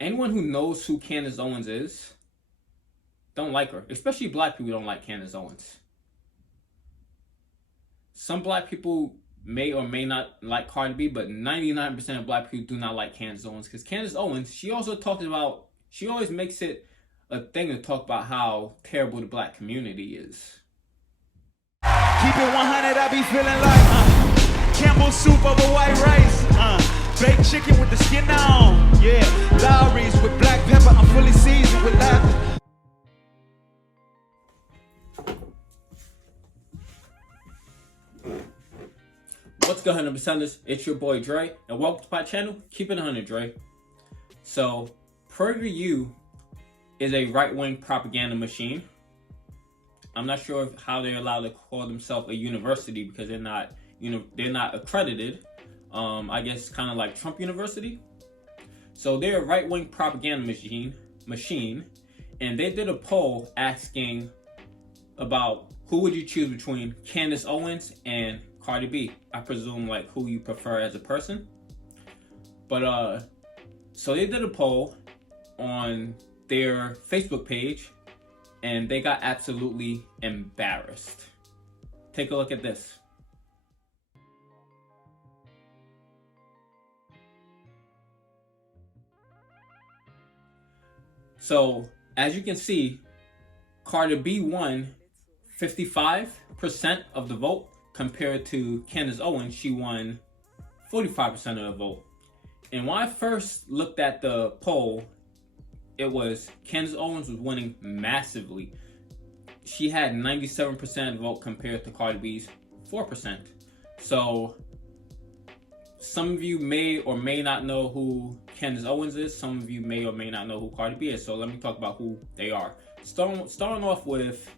anyone who knows who Candace Owens is don't like her. Especially black people don't like Candace Owens. Some black people may or may not like Cardi B, but 99% of black people do not like Candace Owens. Because Candace Owens, she also talks about, she always makes it a thing to talk about how terrible the black community is. Keep it 100, I be feeling like Campbell soup over white rice, baked chicken with the skin on, yeah, Lowry's with black pepper, I'm fully seasoned with laughter. What's good, 100%ers? It's your boy Dre, and welcome to my channel. Keep it 100, Dre. So, Prager U is a right-wing propaganda machine. I'm not sure how they're allowed to call themselves a university because they're not accredited. I guess kind of like Trump University. So they're a right-wing propaganda machine, and they did a poll asking about who would you choose between Candace Owens and Cardi B. I presume like who you prefer as a person. But so they did a poll on their Facebook page, and they got absolutely embarrassed. Take a look at this. So, as you can see, Cardi B won 55% of the vote compared to Candace Owens. She won 45% of the vote. And when I first looked at the poll, it was Candace Owens was winning massively. She had 97% of the vote compared to Cardi B's 4%. So some of you may or may not know who Candace Owens is. Some of you may or may not know who Cardi B is. So let me talk about who they are. Starting off with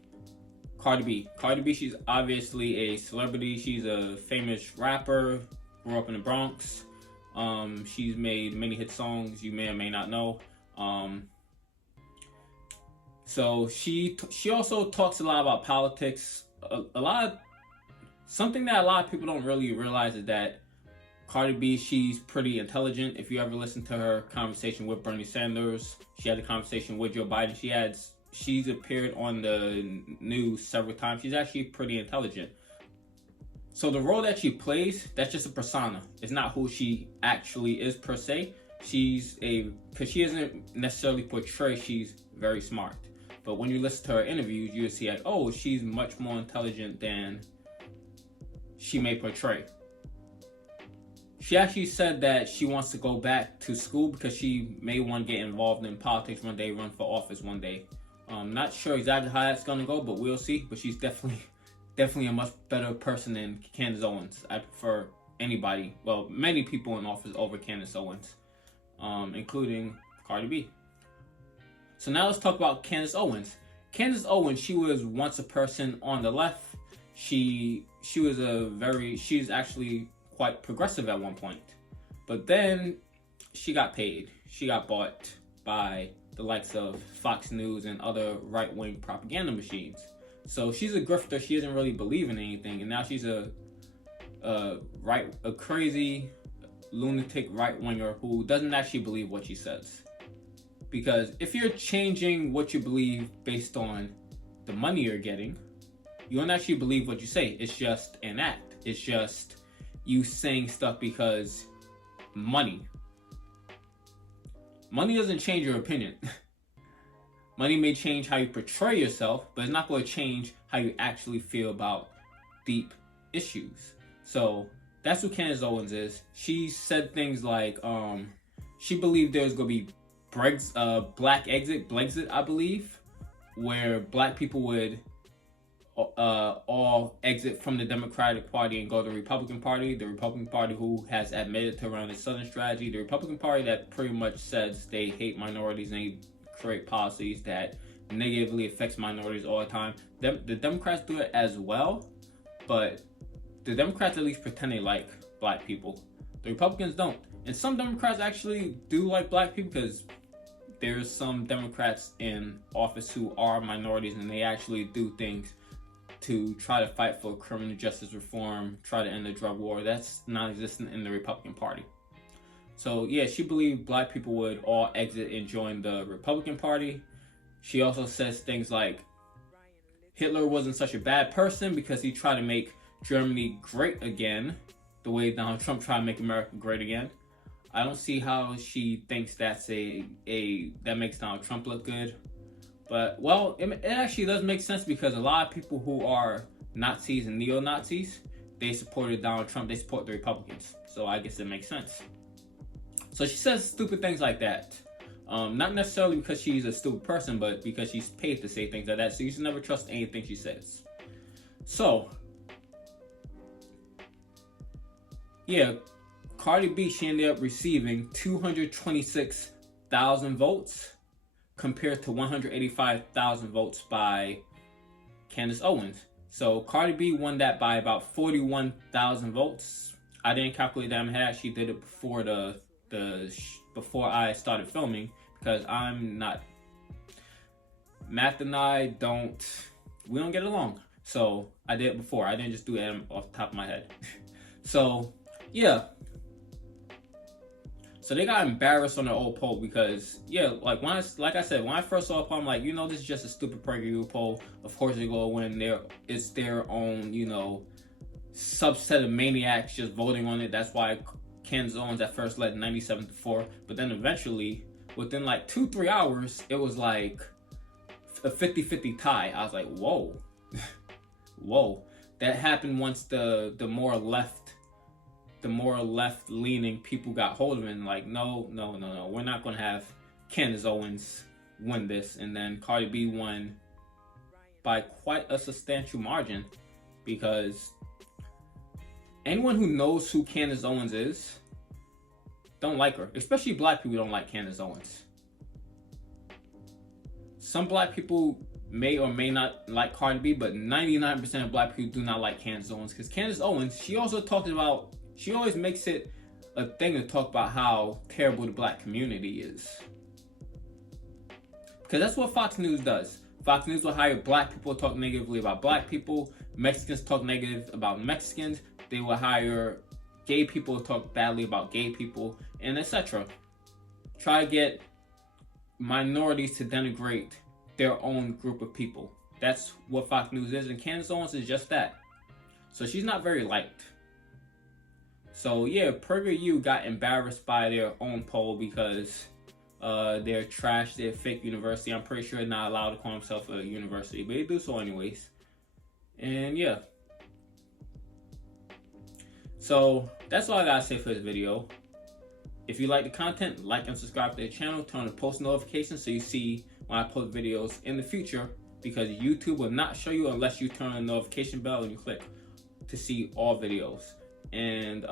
Cardi B. Cardi B, she's obviously a celebrity. She's a famous rapper, grew up in the Bronx. She's made many hit songs you may or may not know. So she also talks a lot about politics. Something that a lot of people don't really realize is that Cardi B, she's pretty intelligent. If you ever listen to her conversation with Bernie Sanders, she had a conversation with Joe Biden. She's appeared on the news several times. She's actually pretty intelligent. So the role that she plays, that's just a persona. It's not who she actually is per se. Because she isn't necessarily portrayed, she's very smart. But when you listen to her interviews, you see like, oh, she's much more intelligent than she may portray. She actually said that she wants to go back to school because she may want to get involved in politics one day, run for office one day. Not sure exactly how that's going to go, but we'll see. But she's definitely a much better person than Candace Owens. I prefer many people in office over Candace Owens, including Cardi B. So now let's talk about Candace Owens. Candace Owens, she was once a person on the left. She's actually quite progressive at one point. But then she got paid. She got bought by the likes of Fox News and other right-wing propaganda machines. So she's a grifter. She doesn't really believe in anything. And now she's a crazy lunatic right-winger who doesn't actually believe what she says. Because if you're changing what you believe based on the money you're getting, you don't actually believe what you say. It's just an act. It's just you saying stuff because money. Money doesn't change your opinion. Money may change how you portray yourself, but it's not going to change how you actually feel about deep issues. So that's what Candace Owens is. She said things like she believed there was going to be black Brexit, I believe, where black people would all exit from the Democratic Party and go to the Republican Party. The Republican Party who has admitted to run a Southern strategy. The Republican Party that pretty much says they hate minorities and they create policies that negatively affects minorities all the time. The Democrats do it as well, but the Democrats at least pretend they like black people. The Republicans don't. And some Democrats actually do like black people because there's some Democrats in office who are minorities and they actually do things to try to fight for criminal justice reform, try to end the drug war. That's non-existent in the Republican Party. So yeah, she believed black people would all exit and join the Republican Party. She also says things like Hitler wasn't such a bad person because he tried to make Germany great again, the way Donald Trump tried to make America great again. I don't see how she thinks that's that makes Donald Trump look good. But, well, it actually does make sense because a lot of people who are Nazis and neo-Nazis, they supported Donald Trump, they support the Republicans. So I guess it makes sense. So she says stupid things like that. Not necessarily because she's a stupid person, but because she's paid to say things like that. So you should never trust anything she says. So, yeah, Cardi B, she ended up receiving 226,000 votes compared to 185,000 votes by Candace Owens. So Cardi B won that by about 41,000 votes. I didn't calculate that in my head. I actually did it before before I started filming because I'm not math and I don't get along. So I did it before. I didn't just do it off the top of my head. So yeah. So they got embarrassed on the old poll because, yeah, like I said, when I first saw a poll, I'm like, this is just a stupid Prager U poll. Of course they're going to win. It's their own, subset of maniacs just voting on it. That's why Candace Owens at first led 97-4. But then eventually, within like 2-3 hours, it was like a 50-50 tie. I was like, whoa. Whoa. That happened once the more left-leaning people got hold of it and like, no, we're not going to have Candace Owens win this. And then Cardi B won by quite a substantial margin because anyone who knows who Candace Owens is don't like her. Especially black people don't like Candace Owens. Some black people may or may not like Cardi B, but 99% of black people do not like Candace Owens because Candace Owens, she always makes it a thing to talk about how terrible the black community is. Because that's what Fox News does. Fox News will hire black people to talk negatively about black people. Mexicans talk negative about Mexicans. They will hire gay people to talk badly about gay people, and etc. Try to get minorities to denigrate their own group of people. That's what Fox News is, and Candace Owens is just that. So she's not very liked. So yeah, Prager U got embarrassed by their own poll because they're trash, they're fake university. I'm pretty sure they're not allowed to call themselves a university, but they do so anyways. And yeah. So that's all I gotta say for this video. If you like the content, like and subscribe to the channel, turn on the post notifications so you see when I post videos in the future, because YouTube will not show you unless you turn on the notification bell and you click to see all videos. And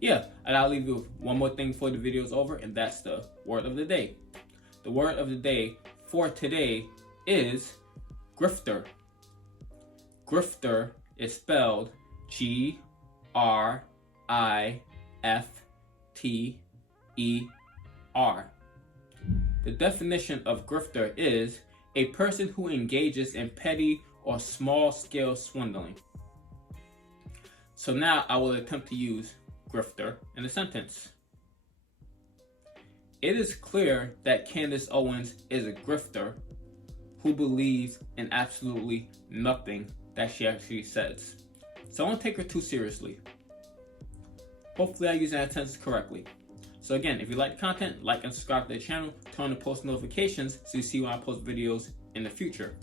yeah, and I'll leave you with one more thing before the video is over, and that's the word of the day. The word of the day for today is grifter. Grifter is spelled G-R-I-F-T-E-R. The definition of grifter is a person who engages in petty or small-scale swindling. So now I will attempt to use grifter in a sentence. It is clear that Candace Owens is a grifter who believes in absolutely nothing that she actually says. So don't take her too seriously. Hopefully I use that sentence correctly. So again, if you like the content, like and subscribe to the channel, turn on the post notifications so you see when I post videos in the future.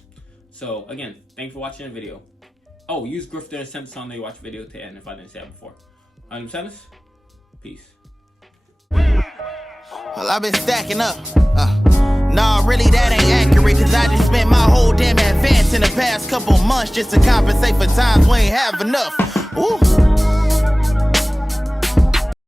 So again, thanks for watching the video. Oh, use grifter in a sentence on the watch video to end if I didn't say that before. I'm Candace. Peace. Well, I've been stacking up. Nah, really that ain't accurate, cause I just spent my whole damn advance in the past couple months just to compensate for times we ain't have enough. Ooh.